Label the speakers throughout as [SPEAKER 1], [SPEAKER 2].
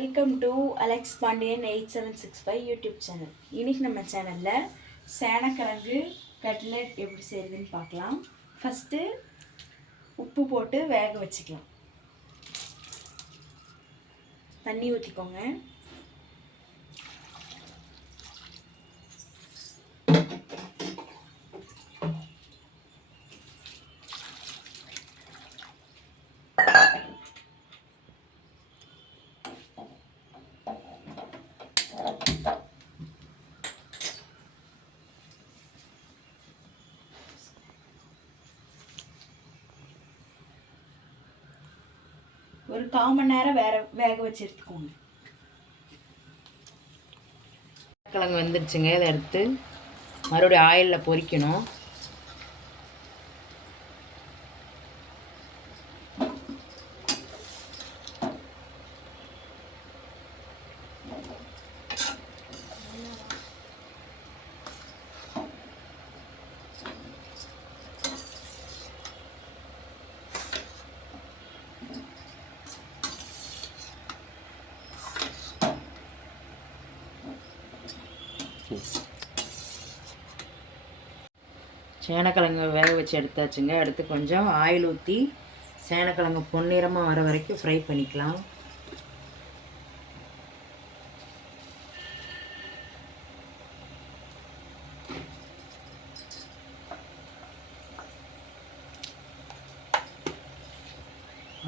[SPEAKER 1] Welcome to Alex Pandian eight seven six five YouTube channel இன்றைக்கி நம்ம சேனலில் சேனக்கிழங்கு கட்லெட் எப்படி செய்யுதுன்னு பார்க்கலாம். ஃபஸ்ட்டு உப்பு போட்டு வேக வச்சுக்கலாம். தண்ணி ஊற்றிக்கோங்க ஒரு கால் மணி நேரம் வேற வேக வச்சு எடுத்துக்கோங்க.
[SPEAKER 2] கிழங்கு வந்துருச்சுங்க இதை எடுத்து மறுபடியும் ஆயிலில் பொரிக்கணும். சேனக்கிழங்கு வேக வச்சு எடுத்தாச்சுங்க. எடுத்து கொஞ்சம் ஆயில் ஊற்றி சேனக்கிழங்கு பொன்னிறமாக வர வரைக்கும் ஃப்ரை பண்ணிக்கலாம்.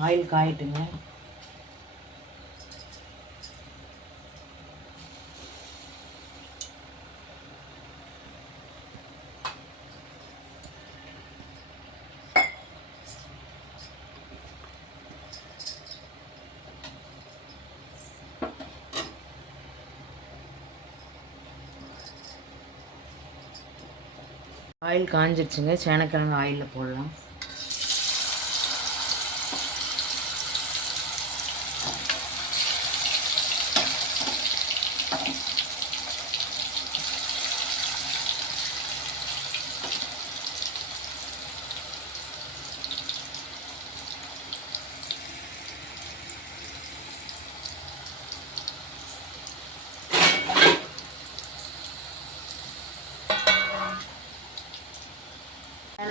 [SPEAKER 2] ஆயில் காயட்டுங்க. ஆயில் காஞ்சிடுச்சுங்க சேனக்கிழங்கு ஆயிலில் போடலாம்.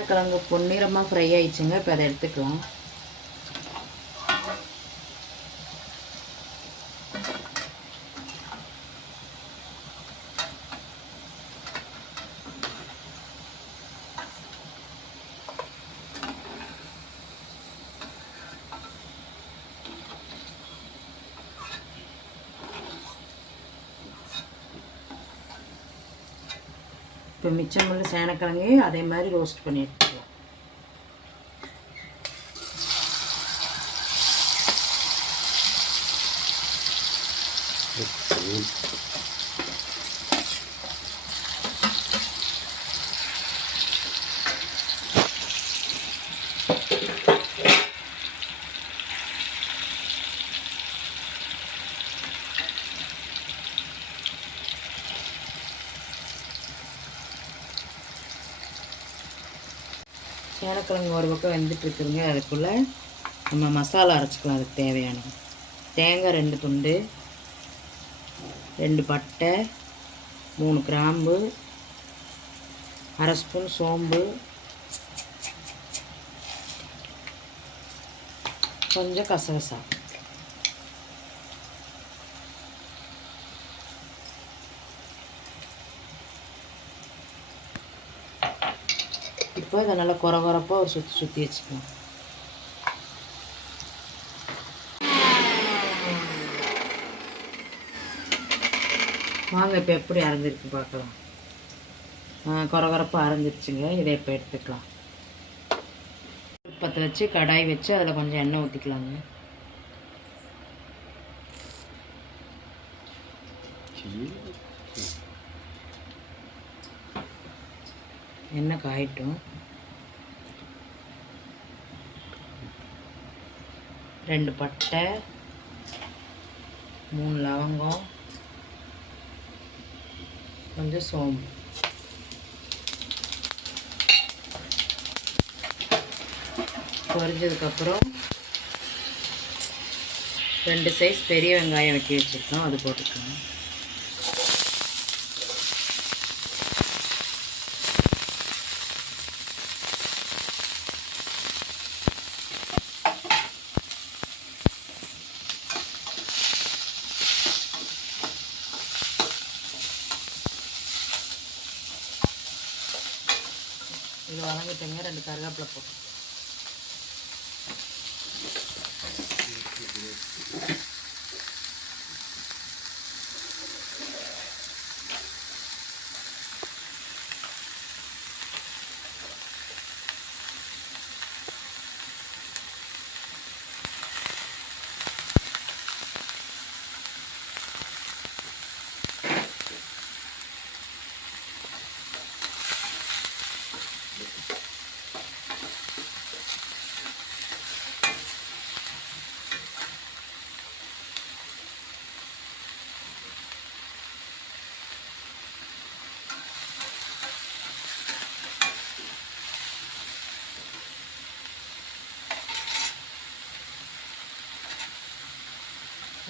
[SPEAKER 2] கிழங்கு பொன்னிறமாக ஃப்ரை ஆயிடுச்சுங்க இப்போ அதை எடுத்துக்கலாம். இப்போ மிச்சமுள்ள சேனக்கிழங்கையும் அதே மாதிரி ரோஸ்ட் பண்ணி எடுத்துக்கலாம் ஒரு பக்கம் வெந்துட்டுருக்குங்க அதுக்குள்ளே நம்ம மசாலா அரைச்சிக்கலாம். அதுக்கு தேவையானது. தேங்காய் ரெண்டு துண்டு ரெண்டு பட்டை மூணு கிராம்பு அரை ஸ்பூன் சோம்பு கொஞ்சம் கசகசா. இப்போ இதை நல்லா குறை குறப்பாக ஒரு சுற்றி சுற்றி வச்சுக்கலாம். வாங்க இப்போ எப்படி அரைஞ்சிருக்கு பார்க்கலாம். குறை குறைப்பாக அரைஞ்சிருச்சுங்க. இதை இப்போ எடுத்துக்கலாம். பற்ற வச்சு கடாய் வச்சு அதில் கொஞ்சம் எண்ணெய் ஊற்றிக்கலாங்க எண்ணெய் காயிட்டும். ரெண்டு பட்டை மூணு லவங்கம் கொஞ்சம் சோம்பு. பொரிஞ்சதுக்கப்புறம் ரெண்டு சைஸ் பெரிய வெங்காயம் வெட்டி வச்சுருக்கோம் அது போட்டுக்கோங்க. இது வதங்கிட்டங்க ரெண்டு கருவேப்பிலை போட்டு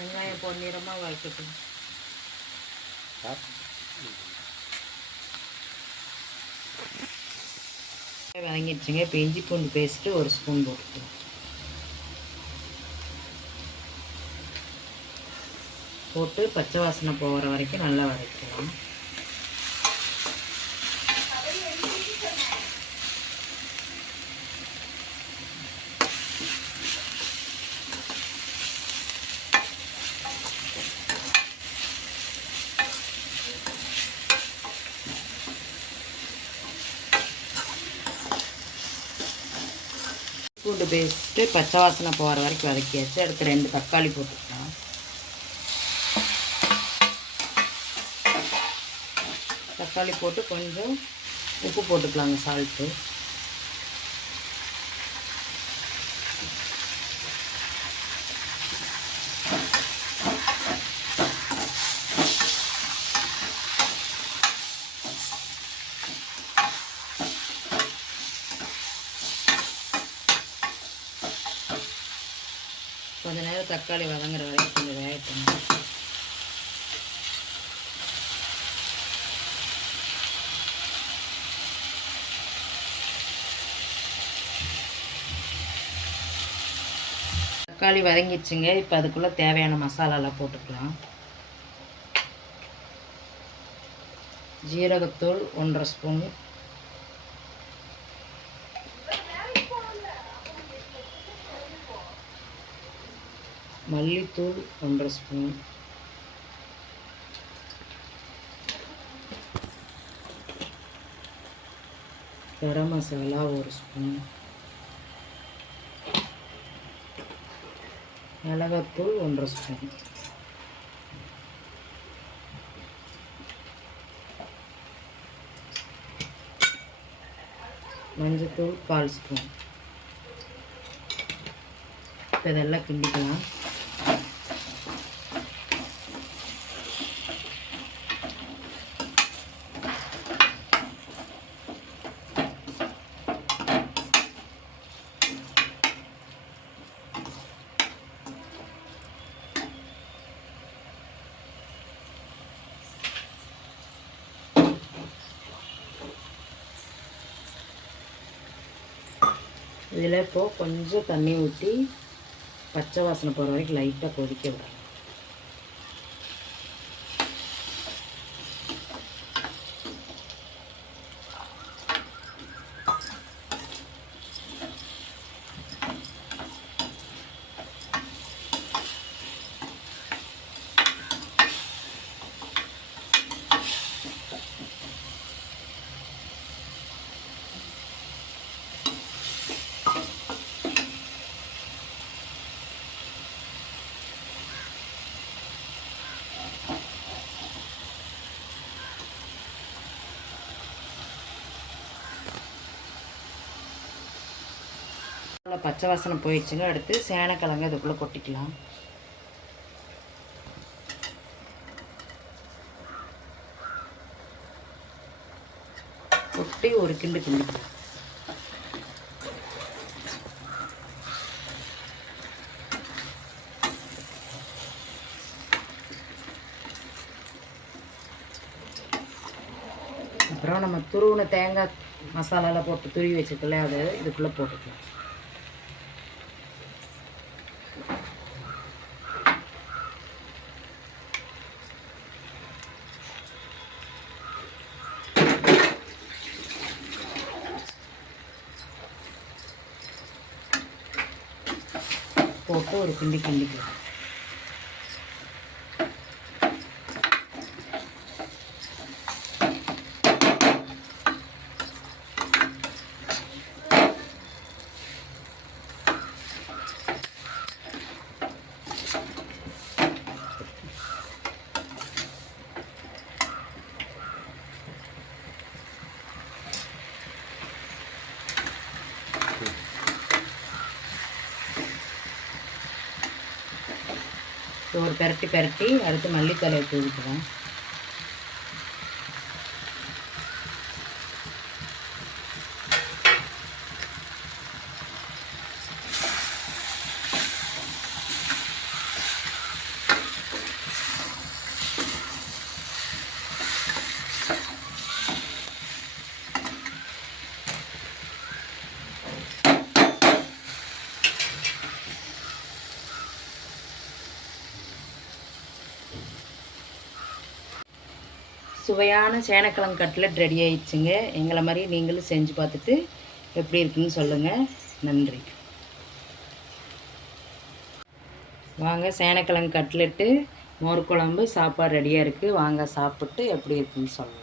[SPEAKER 2] வெங்காயம் பொன்னிறமாக வைக்கட்டும் வதங்கிடுச்சுங்க. இப்போ இஞ்சி பூண்டு பேஸ்ட்டு ஒரு ஸ்பூன் போட்டுக்கலாம். போட்டு பச்சை வாசனை போகிற வரைக்கும் நல்லா வதக்கலாம். பூண்டு பேஸ்ட்டு பச்சை வாசனை போகிற வரைக்கும் வதக்கியாச்சு அடுத்து ரெண்டு தக்காளி போட்டுக்கலாம். தக்காளி போட்டு கொஞ்சம் உப்பு போட்டுக்கலாங்க சால்ட்டு கொஞ்ச நேரம் தக்காளி வதங்குற வரைக்கும் கொஞ்சம் வேகட்டணும் தக்காளி வதங்கிடுச்சுங்க. இப்போ அதுக்குள்ளே தேவையான மசாலாலாம் போட்டுக்கலாம். ஜீரகத்தூள் ஒன்றரை ஸ்பூன். மல்லித்தூள் ஒன்றரை ஸ்பூன். கரம் மசாலா ஒரு ஸ்பூன். மிளகாத்தூள் ஒன்றரை ஸ்பூன். மஞ்சத்தூள் கால் ஸ்பூன். இப்போ இதெல்லாம் கிண்டிக்கலாம். இதில் இப்போது கொஞ்சம் தண்ணி ஊற்றி பச்சை வாசனை போகிற வரைக்கும் லைட்டாக கொதிக்க விடலாம் இவ்வளோ பச்சை வாசனை போயிடுச்சுங்க அடுத்து சேனக்கிழங்கு இதுக்குள்ளே கொட்டிக்கலாம். கொட்டி ஒரு கிண்டு கிண்டிக்கலாம் அப்புறம் நம்ம துருவின தேங்காய் மசாலாவில் போட்டு துருவி வச்சுக்கல அதை இதுக்குள்ளே போட்டுக்கலாம். போட்டு ஒரு கிண்டி கிண்டிக்கலாம் பெரட்டி பெரட்டி அடுத்து மல்லித்தலையை தூவிக்குவேன் சுவையான சேனக்கிழங்கு கட்லட் ரெடி ஆயிடுச்சுங்க. எங்களை மாதிரி நீங்களும் செஞ்சு பார்த்துட்டு எப்படி இருக்குன்னு சொல்லுங்கள் நன்றி. வாங்க சேனக்கிழங்கு கட்லெட்டு மோர் குழம்பு சாப்பாடு ரெடியாக இருக்குது வாங்க சாப்பிட்டு எப்படி இருக்குன்னு சொல்லலாம்